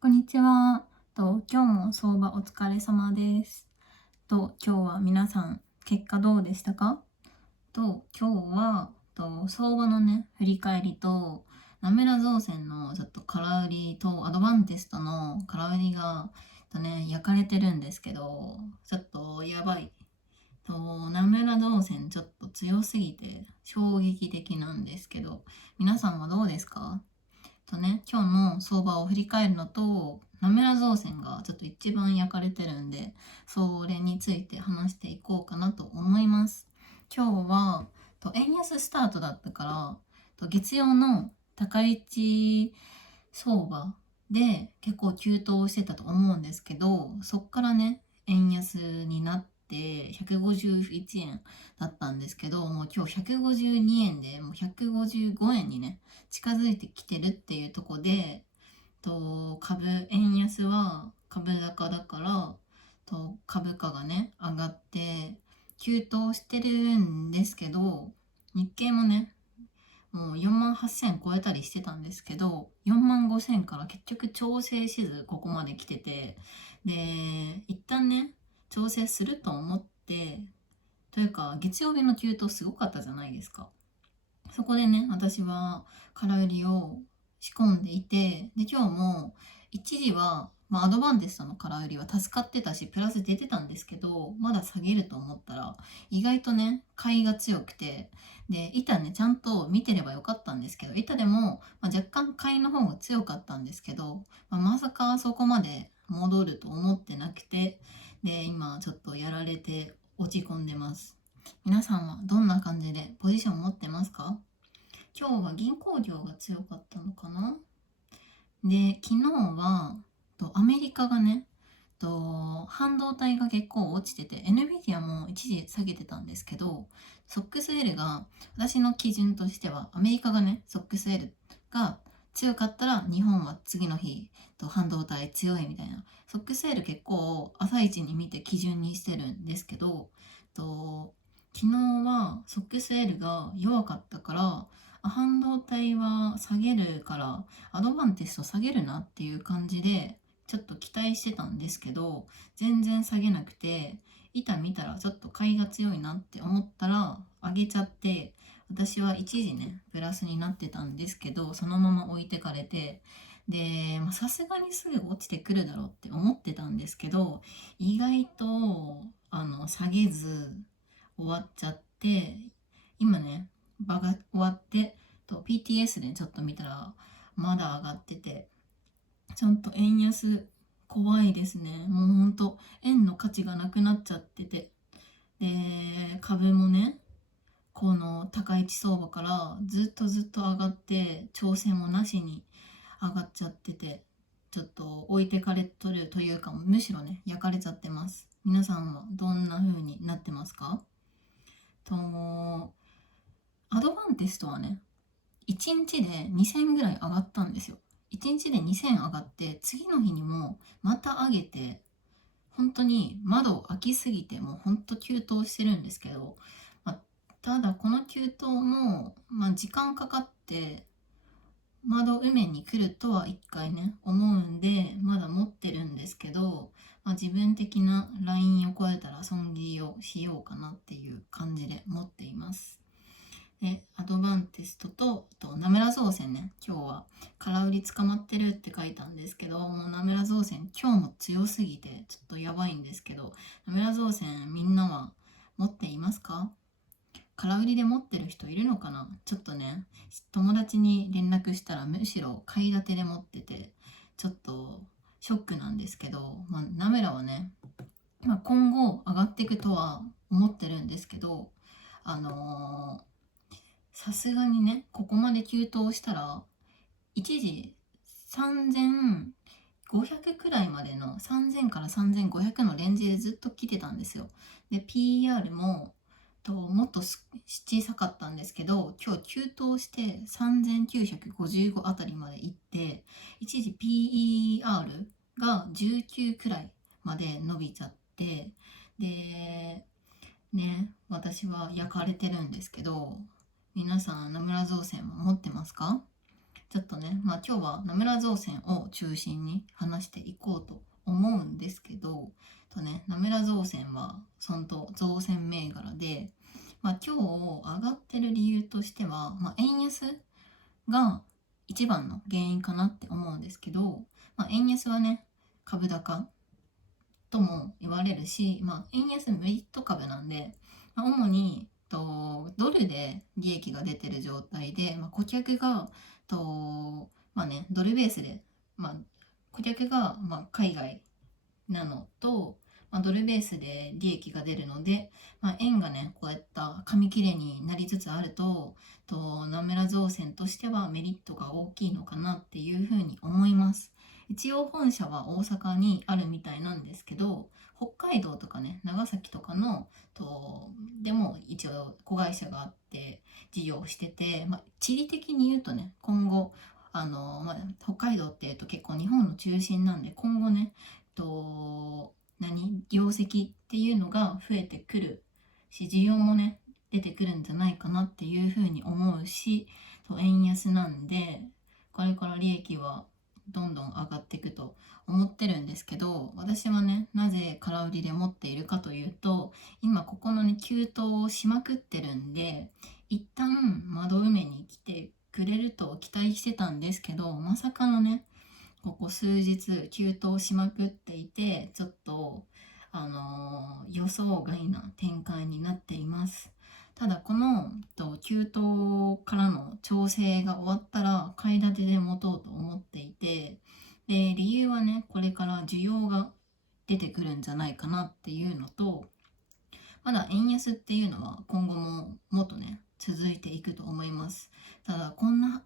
こんにちは。今日も相場お疲れ様です。今日は皆さん結果どうでしたか？今日は相場のね振り返りとナメラ造船のちょっと空売りとアドバンテストの空売りが焼かれてるんですけど、ちょっとやばい。ナメラ造船ちょっと強すぎて衝撃的なんですけど、皆さんはどうですか？今日の相場を振り返るのと、ナメラ造船がちょっと一番焼かれてるんで、それについて話していこうかなと思います。今日は、円安スタートだったから、月曜の高市相場で結構急騰してたと思うんですけど、そっからね、円安になって151円だったんですけど、もう今日152円でもう155円にね、近づいてきてるっていうとこで、円安は株高だから、株価がね、上がって、急騰してるんですけど、日経もね、もう4万8000超えたりしてたんですけど、4万5000から結局調整しずここまで来てて、で、一旦ね、調整すると思って、というか月曜日の急騰すごかったじゃないですか。そこでね、私は空売りを仕込んでいて、で、今日も一時は、アドバンテストの空売りは助かってたし、プラス出てたんですけど、まだ下げると思ったら、意外とね、買いが強くて、で、板ね、ちゃんと見てればよかったんですけど、板でも、若干買いの方が強かったんですけど、まさかそこまで戻ると思ってなくて、で、今ちょっとやられて落ち込んでます。皆さんはどんな感じでポジション持ってますか？今日は銀行業が強かったのかな。で、昨日はアメリカがね、半導体が結構落ちてて、NVIDIA も一時下げてたんですけど、ソックス L が、私の基準としては、アメリカがね、ソックス L が強かったら、日本は次の日、半導体強いみたいな。ソックス L 結構朝一に見て基準にしてるんですけど、昨日はソックス L が弱かったから、半導体は下げるから、アドバンテスト下げるなっていう感じで、ちょっと期待してたんですけど、全然下げなくて、板見たらちょっと買いが強いなって思ったら上げちゃって、私は一時ね、プラスになってたんですけど、そのまま置いてかれて、で、さすがにすぐ落ちてくるだろうって思ってたんですけど、意外と、下げず終わっちゃって、今ね、場が終わって、PTS でちょっと見たら、まだ上がってて、ちゃんと円安怖いですね。もうほんと円の価値がなくなっちゃってて。で、株もね、この高市相場からずっと上がって調整もなしに上がっちゃってて、ちょっと置いてかれとるというか、むしろね、焼かれちゃってます。皆さんはどんな風になってますか？アドバンテストはね、1日で2000ぐらい上がったんですよ。1日で2000上がって、次の日にもまた上げて、本当に窓を開きすぎて、もう本当急騰してるんですけど、ただこの急騰も、時間かかって、窓埋めに来るとは一回ね、思うんで、まだ持ってるんですけど、自分的なラインを超えたら損切りをしようかなっていう感じで持っています。で、アドバンテストと、ナメラ造船ね、今日は空売り捕まってるって書いたんですけど、もうナメラ造船今日も強すぎてちょっとやばいんですけど、ナメラ造船みんなは持っていますか？空売りで持ってる人いるのかな？ちょっとね、友達に連絡したらむしろ買い立てで持ってて、ちょっとショックなんですけど、ナメラはね、今後上がっていくとは思ってるんですけど、あのさすがにね、ここまで急騰したら、一時3500くらいまでの3000から3500のレンジでずっと来てたんですよ。で、PR ももっと小さかったんですけど、今日急騰して3955あたりまで行って、一時 PER が19くらいまで伸びちゃって、で、ね、私は焼かれてるんですけど、皆さん、ナムラ造船は持ってますか？ちょっとね、今日は名村造船を中心に話していこうと思うんですけど、名村造船は本当造船銘柄で、今日上がってる理由としては、円安が一番の原因かなって思うんですけど、円安はね、株高とも言われるし、円安メリット株なんで、主にドルで利益が出てる状態で、顧客がドルベースで、顧客が海外なのと、ドルベースで利益が出るので、円がね、こういった紙切れになりつつあると、名村造船としてはメリットが大きいのかなっていうふうに思います。一応本社は大阪にあるみたいなんですけど、北海道とかね、長崎とかのでも一応子会社があって事業をしてて、地理的に言うとね、今後北海道って結構日本の中心なんで、今後ね、業績っていうのが増えてくるし、需要もね出てくるんじゃないかなっていうふうに思うし、円安なんでこれから利益はどんどん上がっていくと思ってるんですけど、私はね、なぜ空売りで持っているかというと、今ここのね急騰をしまくってるんで、一旦窓埋めに来てくれると期待してたんですけど、まさかのね、ここ数日急騰しまくっていて、ちょっと予想外な展開になっています。ただこの急騰からの調整が終わったら買い立てで持とうと思っていて、で理由はね、これから需要が出てくるんじゃないかなっていうのと、まだ円安っていうのは今後ももっとね続いていくと思います。ただこんな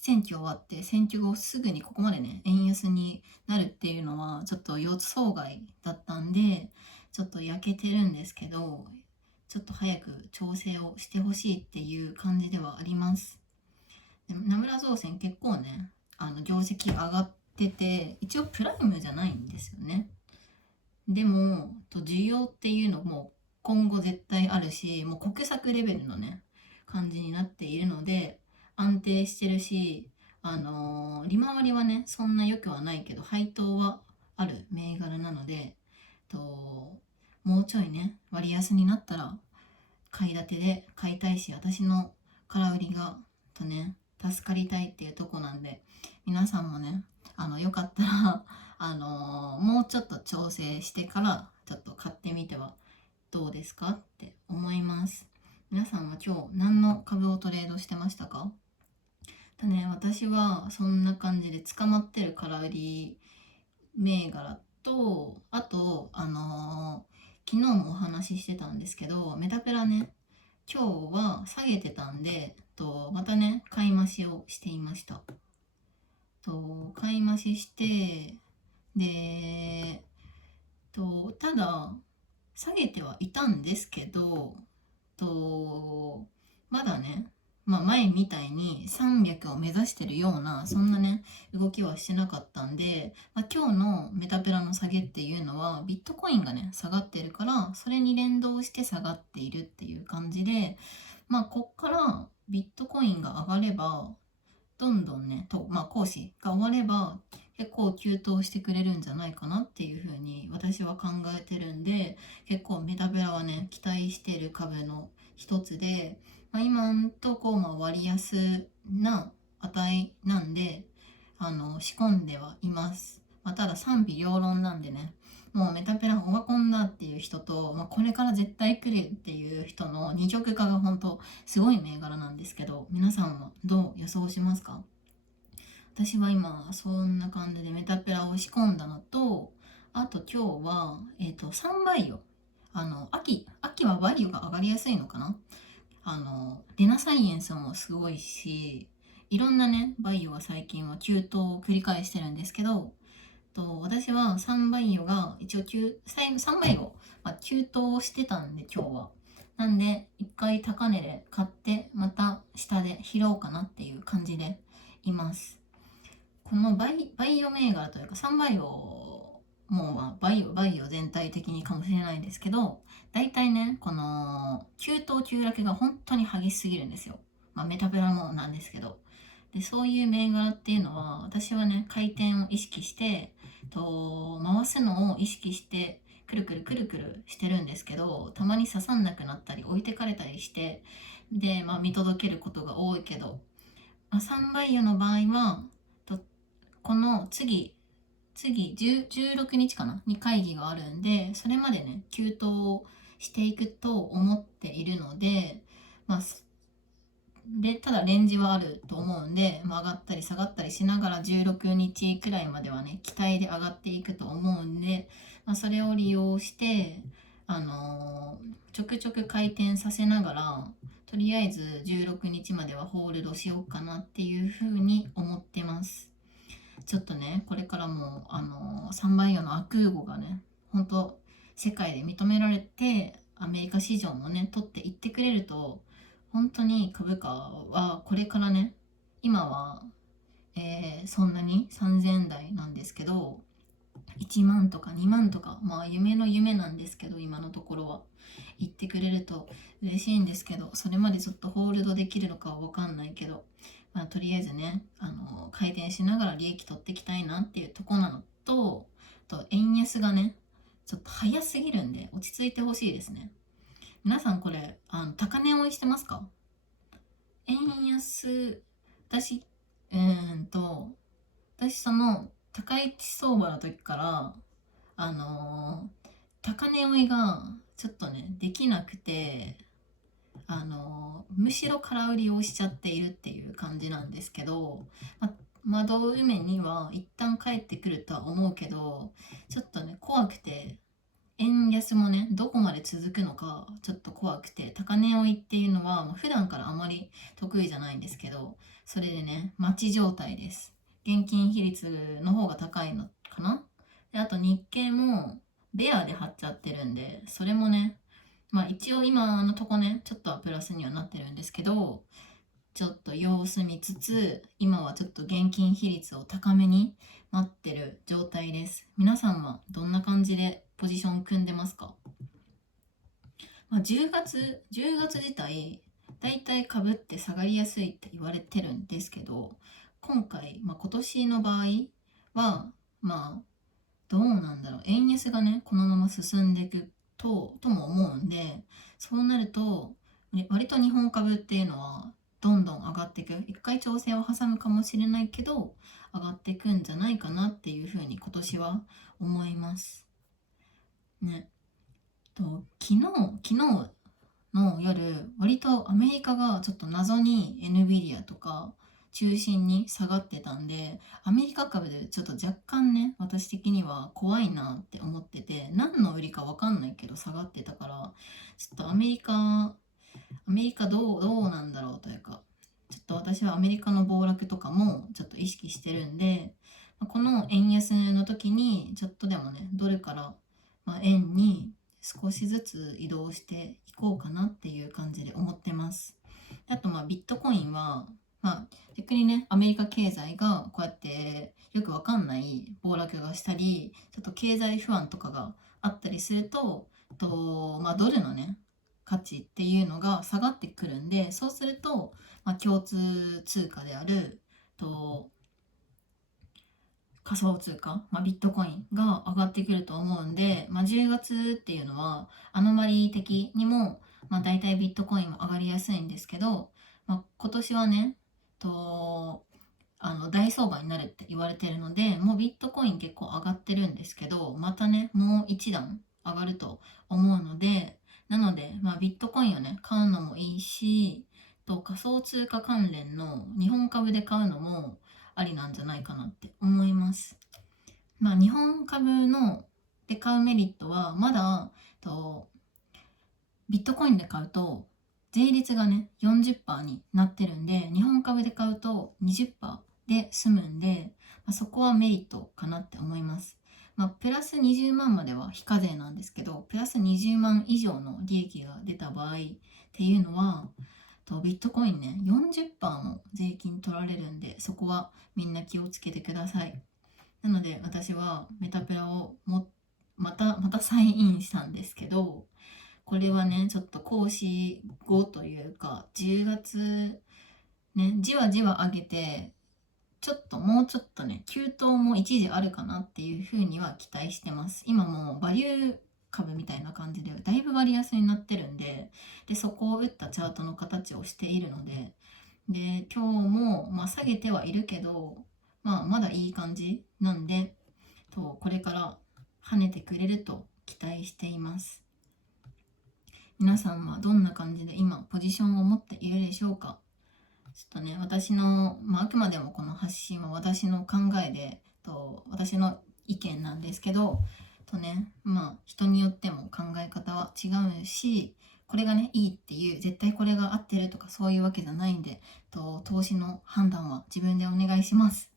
選挙終わって選挙後すぐにここまでね円安になるっていうのはちょっと予想外だったんで、ちょっと焼けてるんですけど、ちょっと早く調整をしてほしいっていう感じではあります。で名村造船結構ね業績上がってて、一応プライムじゃないんですよね。でも需要っていうのも今後絶対あるし、もう国策レベルのね感じになっているので、安定してるし、利回りはねそんな良くはないけど配当はある銘柄なので、もうちょいね割安になったら買い立てで買いたいし、私の空売りが助かりたいっていうとこなんで、皆さんもねよかったらもうちょっと調整してからちょっと買ってみてはどうですかって思います。皆さんは今日何の株をトレードしてましたか？私はそんな感じで捕まってる空売り銘柄と、あと昨日もお話ししてたんですけど、メタペラね、今日は下げてたんでまたね買い増しをしていました。買い増しして、でただ下げてはいたんですけど、まだね、前みたいに300を目指してるようなそんなね動きはしてなかったんで、今日のメタペラの下げっていうのはビットコインがね下がってるから、それに連動して下がっているっていう感じで、こっからビットコインが上がればどんどんね講師が終われば結構急騰してくれるんじゃないかなっていうふうに私は考えてるんで、結構メタペラはね期待してる株の一つで、今んとこ割安な値なんで仕込んではいます。ただ賛否両論なんでね、もうメタペラオワコンだっていう人と、これから絶対来るっていう人の二極化が本当すごい銘柄なんですけど、皆さんはどう予想しますか？私は今そんな感じでメタペラを仕込んだのと、あと今日はサンバイオ、秋はバイオが上がりやすいのかな。レナサイエンスもすごいし、いろんなねバイオが最近は急騰を繰り返してるんですけど、私はサンバイオが一応サンバイオ、急騰してたんで今日は、なんで一回高値で買ってまた下で拾おうかなっていう感じでいます。このバイオ銘柄というかサンバイオもバイオ全体的にかもしれないですけど、大体ねこの急騰急落が本当に激しすぎるんですよ。メタペラもなんですけど、でそういう銘柄っていうのは私はね回転を意識して回すのを意識してくるくるくるくるしてるんですけど、たまに刺さんなくなったり置いてかれたりしてで、見届けることが多いけど、サンバイユの場合はこの次16日かなに会議があるんで、それまでね急騰していくと思っているので、でただレンジはあると思うんで、上がったり下がったりしながら16日くらいまではね期待で上がっていくと思うんで、それを利用してちょくちょく回転させながら、とりあえず16日まではホールドしようかなっていうふうに思ってます。ちょっとねこれからもサンバイオのアクーゴがね本当世界で認められてアメリカ市場もね取っていってくれると、本当に株価はこれからね、今は、そんなに3000台なんですけど、1万とか2万とか、夢の夢なんですけど、今のところは言ってくれると嬉しいんですけど、それまでちょっとホールドできるのかは分かんないけど、とりあえずね回転しながら利益取っていきたいなっていうとこなのと、円安がねちょっと早すぎるんで落ち着いてほしいですね。皆さんこれ高値追いしてますか？円安、私私その高市相場の時から高値追いがちょっとねできなくて、むしろ空売りをしちゃっているっていう感じなんですけど、窓埋めには一旦帰ってくるとは思うけど、ちょっとね怖くて、円安もねどこまで続くのかちょっと怖くて、高値追いっていうのは普段からあまり得意じゃないんですけど、それでね待ち状態です。現金比率の方が高いのかな。であと日経もベアで張っちゃってるんで、それもね一応今のとこねちょっとはプラスにはなってるんですけど、ちょっと様子見つつ今はちょっと現金比率を高めに待ってる状態です。皆さんはどんな感じでポジション組んでますか？10月自体だいたい株って下がりやすいって言われてるんですけど、今回、今年の場合はどうなんだろう、円安がねこのまま進んでいくとも思うんで、そうなると、割と日本株っていうのはどんどん上がっていく、一回調整を挟むかもしれないけど上がっていくんじゃないかなっていうふうに今年は思いますね。昨日の夜、割とアメリカがちょっと謎に NVIDIA とか中心に下がってたんで、アメリカ株でちょっと若干ね私的には怖いなって思ってて、何の売りか分かんないけど下がってたから、ちょっとアメリカどうなんだろうというか、ちょっと私はアメリカの暴落とかもちょっと意識してるんで、この円安の時にちょっとでもねドルから、円に少しずつ移動していこうかなっていう感じで思ってます。あとビットコインは逆にねアメリカ経済がこうやってよくわかんない暴落がしたり、ちょっと経済不安とかがあったりすると、ドルのね価値っていうのが下がってくるんで、そうすると、共通通貨であると仮想通貨、ビットコインが上がってくると思うんで、10月っていうのはアノマリー的にも、大体ビットコインも上がりやすいんですけど、今年はね大相場になるって言われてるので、もうビットコイン結構上がってるんですけど、またねもう一段上がると思うので、なので、ビットコインをね買うのもいいし、仮想通貨関連の日本株で買うのもありなんじゃないかなって思います。日本株ので買うメリットは、まだビットコインで買うと税率がね40%になってるんで、日本株で買うと20%で済むんで、そこはメリットかなって思います。プラス20万までは非課税なんですけど、プラス20万以上の利益が出た場合っていうのはビットコインね40%も税金取られるんで、そこはみんな気をつけてください。なので私はメタプラをまたサインインしたんですけど、これはねちょっと講師後というか10月ね、じわじわ上げて、もうちょっとね、急騰も一時あるかなっていうふうには期待してます。今もうバリュー株みたいな感じで、だいぶ割安になってるんで、そこを打ったチャートの形をしているので、今日も、下げてはいるけど、まだいい感じなんで、これから跳ねてくれると期待しています。皆さんはどんな感じで今ポジションを持っているでしょうか？ちょっとね、私の、あくまでもこの発信は私の考えで、私の意見なんですけど、人によっても考え方は違うし、これがね、いいっていう、絶対これが合ってるとかそういうわけじゃないんで、投資の判断は自分でお願いします。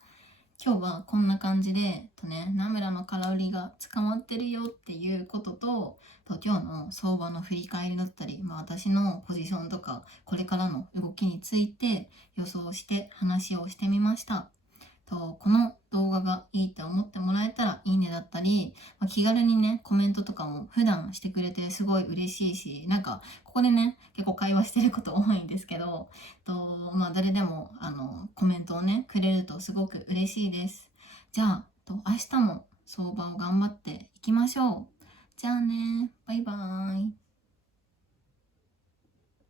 今日はこんな感じで、ナムラの空売りが捕まってるよっていうことと、今日の相場の振り返りだったり、私のポジションとか、これからの動きについて予想して話をしてみました。この動画がいいと思ってもらえたらいいねだったり、気軽にね、コメントとかも普段してくれてすごい嬉しいし、ここでね、結構会話してること多いんですけど、誰でもコメントをね、くれるとすごく嬉しいです。じゃあ、明日も相場を頑張っていきましょう。じゃあね、バイバーイ。